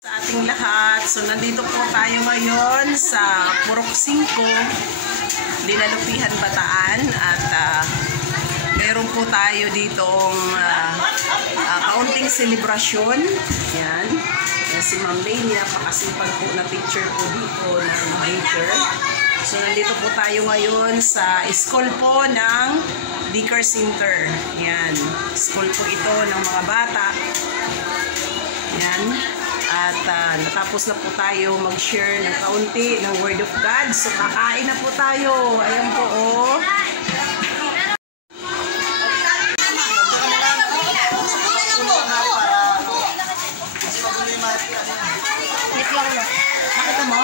Sa ating lahat. So, nandito po tayo ngayon sa Purok 5, Dinalupihan, Bataan. At meron po tayo ditong kaunting selebrasyon. Yan. Si Ma'am Lainey, napakasipag po na picture po dito ng baker. So, nandito po tayo ngayon sa school po ng Dicker Center. Yan. School po ito ng mga bata. Yan. At natapos na po tayo mag-share ng kaunti ng Word of God. So, kakain na po tayo. Ayan po, oh. Nakita mo?